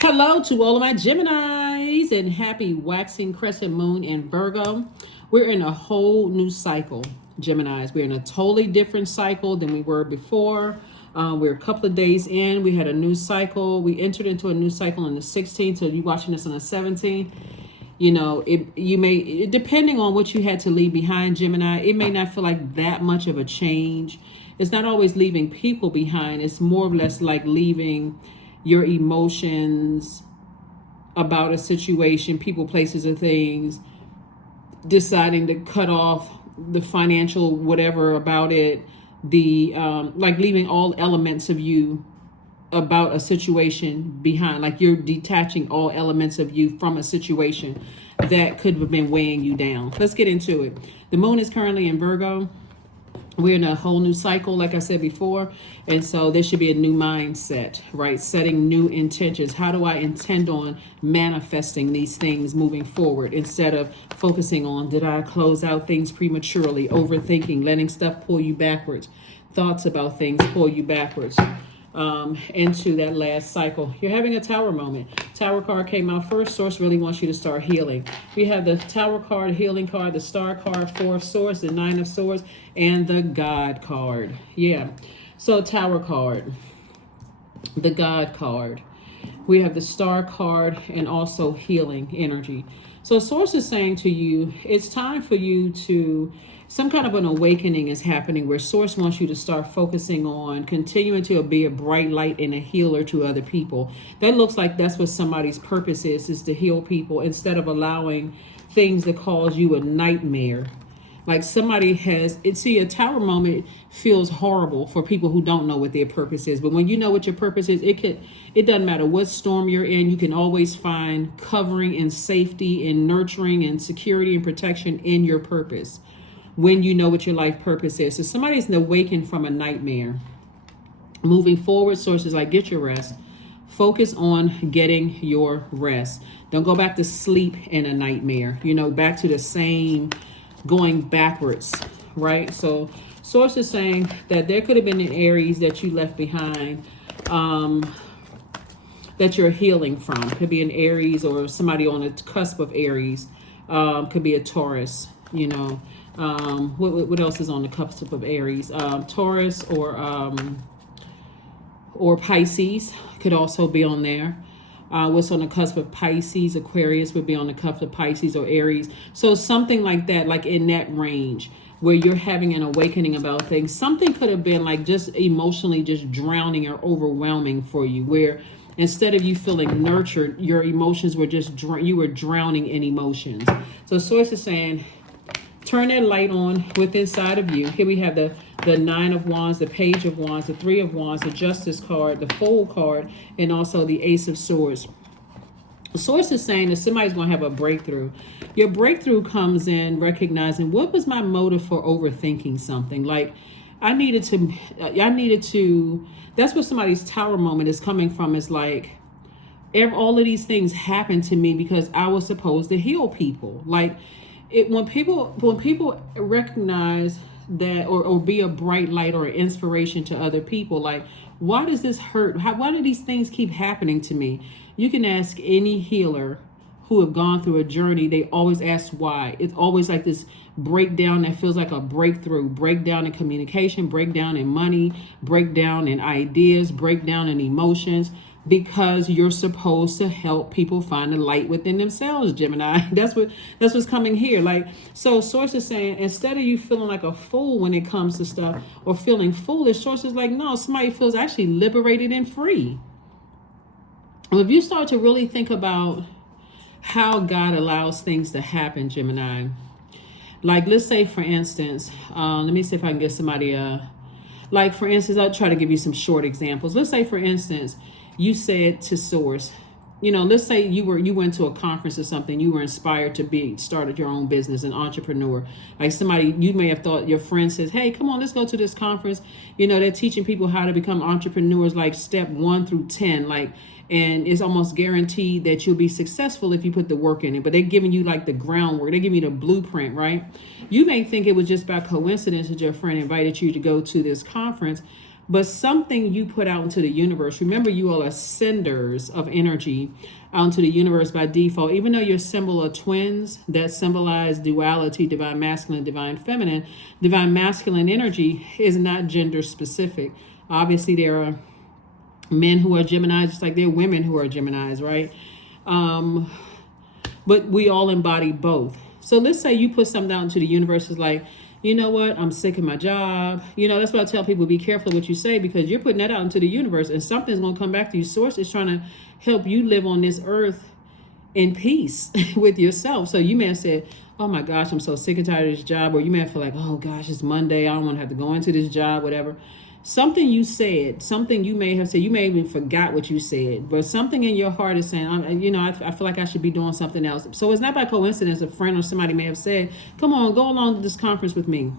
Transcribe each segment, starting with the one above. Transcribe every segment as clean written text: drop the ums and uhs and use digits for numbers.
Hello to all of my Geminis and happy waxing crescent moon in Virgo. We're in a whole new cycle, Geminis. We're in a totally different cycle than we were before. We're a couple of days in. We had a new cycle. We entered into a new cycle on the 16th. So you watching this on the 17th. You know, you may, depending on what you had to leave behind, Gemini, it may not feel like that much of a change. It's not always leaving people behind. It's more or less like leaving your emotions about a situation, people, places, or things, deciding to cut off the financial whatever about it, the like leaving all elements of you about a situation behind, like you're detaching all elements of you from a situation that could have been weighing you down. Let's get into it. The moon is currently in Virgo. We're in a whole new cycle, like I said before. And so there should be a new mindset, right? Setting new intentions. How do I intend on manifesting these things moving forward instead of focusing on, did I close out things prematurely, overthinking, letting stuff pull you backwards, thoughts about things pull you backwards into that last cycle. You're having a tower moment. Tower card came out first. Source really wants you to start healing. We have the tower card, healing card, the star card, four of swords, the nine of swords, and the God card. Yeah. So tower card, the God card. We have the star card and also healing energy. So source is saying to you, it's time for you to, some kind of an awakening is happening where source wants you to start focusing on continuing to be a bright light and a healer to other people. That looks like that's what somebody's purpose is to heal people instead of allowing things that cause you a nightmare. Like somebody has it. See, a tower moment feels horrible for people who don't know what their purpose is. But when you know what your purpose is, it doesn't matter what storm you're in, you can always find covering and safety and nurturing and security and protection in your purpose when you know what your life purpose is. So somebody's awakened from a nightmare. Moving forward, sources like get your rest. Focus on getting your rest. Don't go back to sleep in a nightmare. Back to the same, going backwards, right? So source is saying that there could have been an Aries that you left behind that you're healing from. Could be an Aries or somebody on the cusp of Aries. Could be a Taurus, what else is on the cusp of Aries? Taurus or Pisces could also be on there. What's on the cusp of Pisces? Aquarius would be on the cusp of Pisces or Aries. So something like that, like in that range where you're having an awakening about things. Something could have been like just emotionally just drowning or overwhelming for you, where instead of you feeling nurtured, your emotions were just, you were drowning in emotions. So source is saying, turn that light on within inside of you. Here we have the nine of wands, the page of wands, the three of wands, the justice card, the fool card, and also the ace of swords. The source is saying that somebody's going to have a breakthrough. Your breakthrough comes in recognizing, what was my motive for overthinking something? Like I needed to, that's what somebody's tower moment is coming from, is like, all of these things happened to me because I was supposed to heal people. Like when people recognize that or be a bright light or an inspiration to other people, like, why does this hurt? Why do these things keep happening to me? You can ask any healer who have gone through a journey. They always ask why. It's always like this breakdown that feels like a breakthrough, breakdown in communication, breakdown in money, breakdown in ideas, breakdown in emotions, because you're supposed to help people find the light within themselves, Gemini. That's what's coming here. Like, so source is saying, instead of you feeling like a fool when it comes to stuff or feeling foolish, source is like, no, somebody feels actually liberated and free. Well, if you start to really think about how God allows things to happen, Gemini, like, let's say, for instance, let me see if I can get somebody, like, for instance, I'll try to give you some short examples. Let's say, for instance, you said to source, let's say you went to a conference or something, you were inspired to started your own business, an entrepreneur. Like somebody, you may have thought, your friend says, hey, come on, let's go to this conference. They're teaching people how to become entrepreneurs, like step 1 through 10, like, and it's almost guaranteed that you'll be successful if you put the work in it. But they're giving you like the groundwork, they're giving you the blueprint, right? You may think it was just by coincidence that your friend invited you to go to this conference. but something you put out into the universe. Remember, you all are senders of energy out into the universe by default. Even though your symbol are twins that symbolize duality, divine masculine, divine feminine, divine masculine energy is not gender specific. Obviously, there are men who are Geminis, just like there are women who are Geminis, right? But we all embody both. So let's say you put something out into the universe, is like, you know what, I'm sick of my job. That's why I tell people, be careful what you say, because you're putting that out into the universe and something's going to come back to you. Source is trying to help you live on this earth in peace with yourself. So you may have said, oh my gosh, I'm so sick and tired of this job. Or you may have feel like, oh gosh, it's Monday, I don't want to have to go into this job, whatever. Something you said, something you may have said, you may even forgot what you said, but something in your heart is saying, I feel like I should be doing something else. So it's not by coincidence a friend or somebody may have said, come on, go along to this conference with me.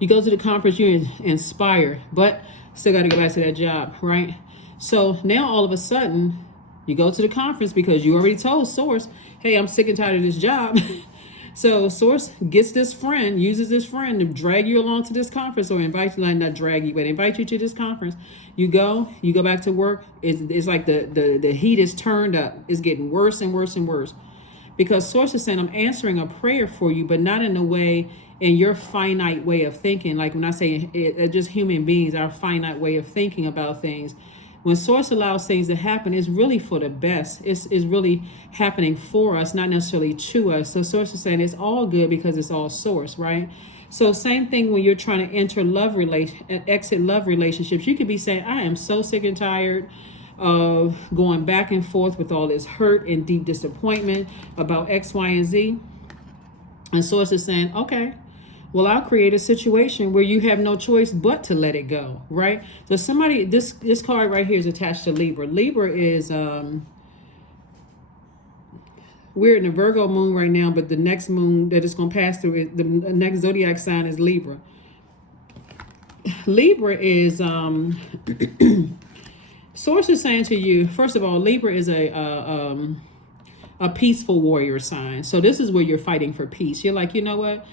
You go to the conference, you're inspired, but still got to go back to that job, right? So now all of a sudden, you go to the conference because you already told Source, hey, I'm sick and tired of this job. So Source gets this friend, uses this friend to drag you along to this conference, or invite you, not drag you, but invite you to this conference. You go back to work. It's like the heat is turned up. It's getting worse and worse and worse. Because Source is saying, I'm answering a prayer for you, but not in a way, in your finite way of thinking. Like when I say just human beings, our finite way of thinking about things. When Source allows things to happen, it's really for the best. It's really happening for us, not necessarily to us. So Source is saying it's all good because it's all Source, right? So same thing when you're trying to exit love relationships. You could be saying, I am so sick and tired of going back and forth with all this hurt and deep disappointment about X, Y, and Z. And Source is saying, okay, well, I'll create a situation where you have no choice but to let it go, right? So somebody, this card right here is attached to Libra. Libra is, we're in the Virgo moon right now, but the next moon that is going to pass through, the next zodiac sign is Libra. Libra is, Source is saying to you, first of all, Libra is a peaceful warrior sign. So this is where you're fighting for peace. You're like, you know what?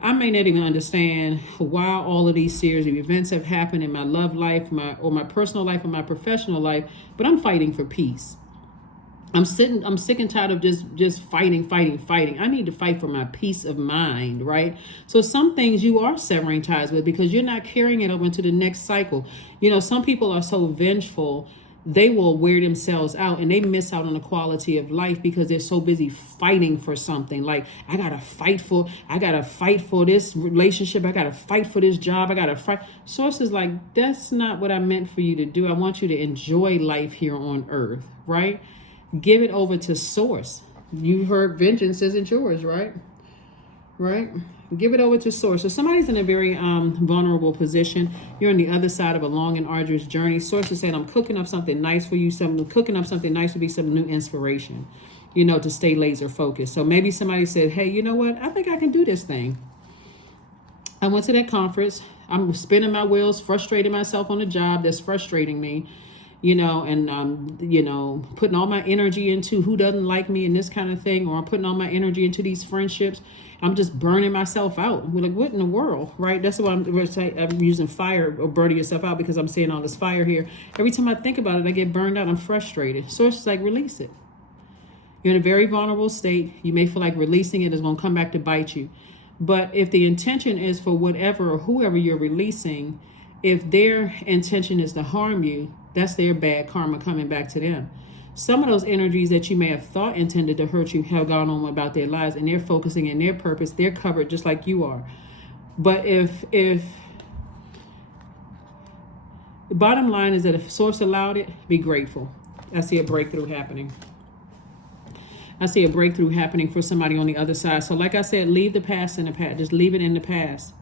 I may not even understand why all of these series of events have happened in my love life, my personal life, or my professional life, but I'm fighting for peace. I'm sick and tired of just fighting. I need to fight for my peace of mind, right? So some things you are severing ties with because you're not carrying it over into the next cycle. Some people are so vengeful, they will wear themselves out and they miss out on the quality of life because they're so busy fighting for something. Like, I gotta fight for this relationship. I gotta fight for this job. I gotta fight. Source is like, that's not what I meant for you to do. I want you to enjoy life here on earth, right? Give it over to Source. You heard vengeance isn't yours, right? Right? Give it over to Source. So somebody's in a very vulnerable position. You're on the other side of a long and arduous journey. Source is saying, I'm cooking up something nice for you. Cooking up something nice would be some new inspiration, to stay laser focused. So maybe somebody said, hey, you know what? I think I can do this thing. I went to that conference. I'm spinning my wheels, frustrating myself on the job that's frustrating me. And putting all my energy into who doesn't like me and this kind of thing, or I'm putting all my energy into these friendships. I'm just burning myself out. We're like, what in the world, right? That's why I'm using fire, or burning yourself out, because I'm seeing all this fire here. Every time I think about it, I get burned out. I'm frustrated. So it's like, release it. You're in a very vulnerable state. You may feel like releasing it is going to come back to bite you. But if the intention is for whatever or whoever you're releasing, if their intention is to harm you, that's their bad karma coming back to them. Some of those energies that you may have thought intended to hurt you have gone on about their lives, and they're focusing in their purpose. They're covered just like you are. But if the bottom line is that if Source allowed it, be grateful. I see a breakthrough happening. I see a breakthrough happening for somebody on the other side. So like I said, leave the past in the past. Just leave it in the past.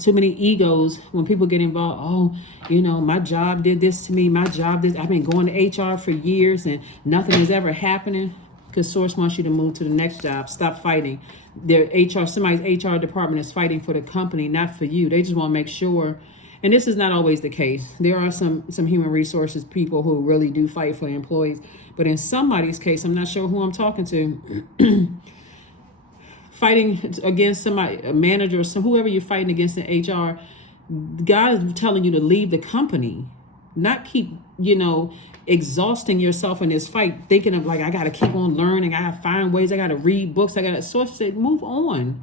Too many egos when people get involved. Oh, my job did this to me. I've been going to HR for years and nothing is ever happening, because Source wants you to move to the next job. Stop fighting. Somebody's HR department is fighting for the company, not for you. They just want to make sure. And this is not always the case. There are some human resources people who really do fight for employees. But in somebody's case, I'm not sure who I'm talking to, fighting against somebody, a manager, or whoever you're fighting against in HR, God is telling you to leave the company, not keep, exhausting yourself in this fight, thinking of like, I got to keep on learning. I got to find ways. I got to read books. I got to, source say, move on.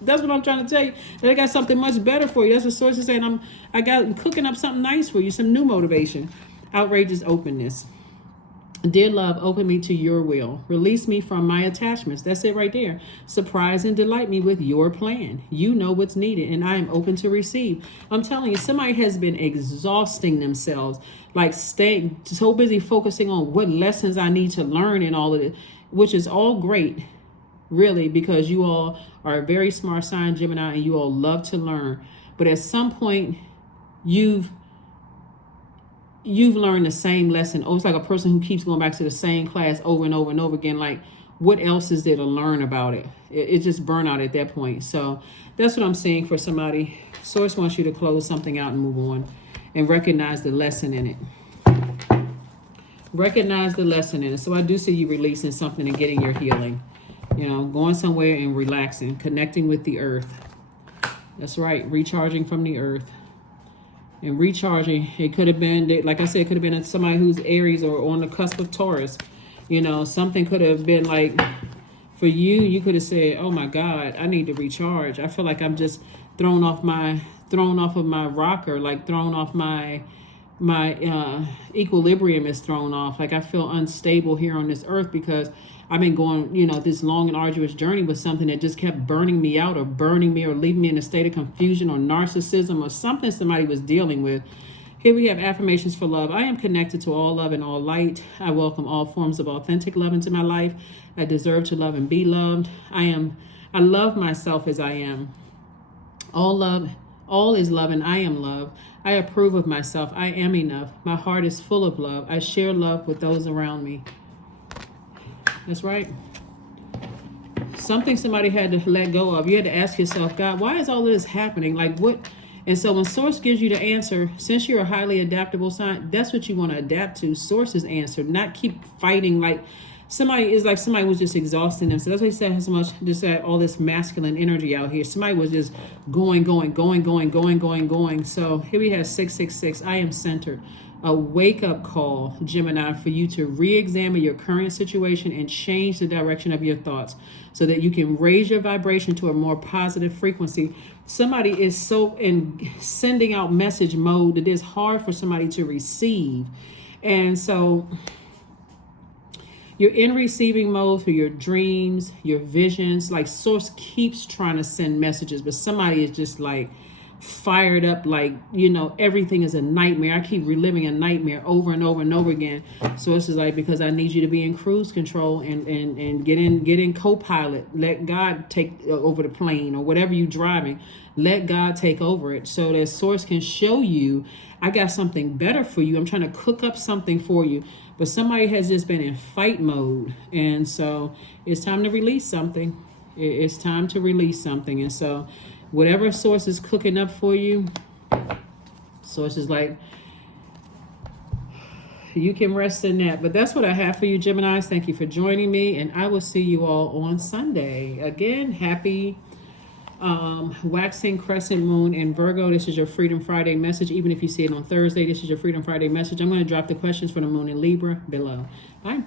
That's what I'm trying to tell you. That I got something much better for you. That's what source is saying. I'm cooking up something nice for you, some new motivation. Outrageous openness. Dear love, open me to your will. Release me from my attachments. That's it right there. Surprise and delight me with your plan. You know what's needed, and I am open to receive. I'm telling you, somebody has been exhausting themselves, like staying so busy focusing on what lessons I need to learn and all of it, which is all great, really, because you all are a very smart sign, Gemini, and you all love to learn. But at some point, you've learned the same lesson. Oh, it's like a person who keeps going back to the same class over and over and over again. Like, what else is there to learn about it? It's just burnout at that point. So that's what I'm saying for somebody. Source wants you to close something out and move on and recognize the lesson in it. Recognize the lesson in it. So I do see you releasing something and getting your healing. Going somewhere and relaxing, connecting with the earth. That's right, recharging from the earth. And recharging, it could have been, like I said, it could have been somebody who's Aries or on the cusp of Taurus. Something could have been like, for you could have said, oh my God, I need to recharge. I feel like I'm just thrown off of my rocker, like thrown off my equilibrium is thrown off. Like I feel unstable here on this earth because I've been going, this long and arduous journey with something that just kept burning me out or burning me or leaving me in a state of confusion or narcissism or something somebody was dealing with. Here we have affirmations for love. I am connected to all love and all light. I welcome all forms of authentic love into my life. I deserve to love and be loved. I love myself as I am. All is love and I am love. I approve of myself. I am enough. My heart is full of love. I share love with those around me. That's right. Something somebody had to let go of. You had to ask yourself, God, why is all of this happening? Like what? And so when Source gives you the answer, since you're a highly adaptable sign, that's what you want to adapt to. Source's answer, not keep fighting like somebody was just exhausting them. So that's why he said so much, just had all this masculine energy out here. Somebody was just going. So here we have 666. I am centered. A wake-up call, Gemini, for you to re-examine your current situation and change the direction of your thoughts so that you can raise your vibration to a more positive frequency. Somebody is so in sending out message mode that it's hard for somebody to receive. And so you're in receiving mode through your dreams, your visions. Like Source keeps trying to send messages, but somebody is just like fired up, like everything is a nightmare. I keep reliving a nightmare over and over and over again. So it's just like, because I need you to be in cruise control and get in co-pilot. Let God take over the plane or whatever you're driving. Let God take over it so that Source can show you, I got something better for you. I'm trying to cook up something for you. But somebody has just been in fight mode, and so it's time to release something. It's time to release something. And so whatever Source is cooking up for you, Source is like, you can rest in that. But that's what I have for you, Geminis. Thank you for joining me, and I will see you all on Sunday. Again, happy waxing crescent moon in Virgo. This is your Freedom Friday message. Even if you see it on Thursday, this is your Freedom Friday message. I'm going to drop the questions for the moon in Libra below. Bye.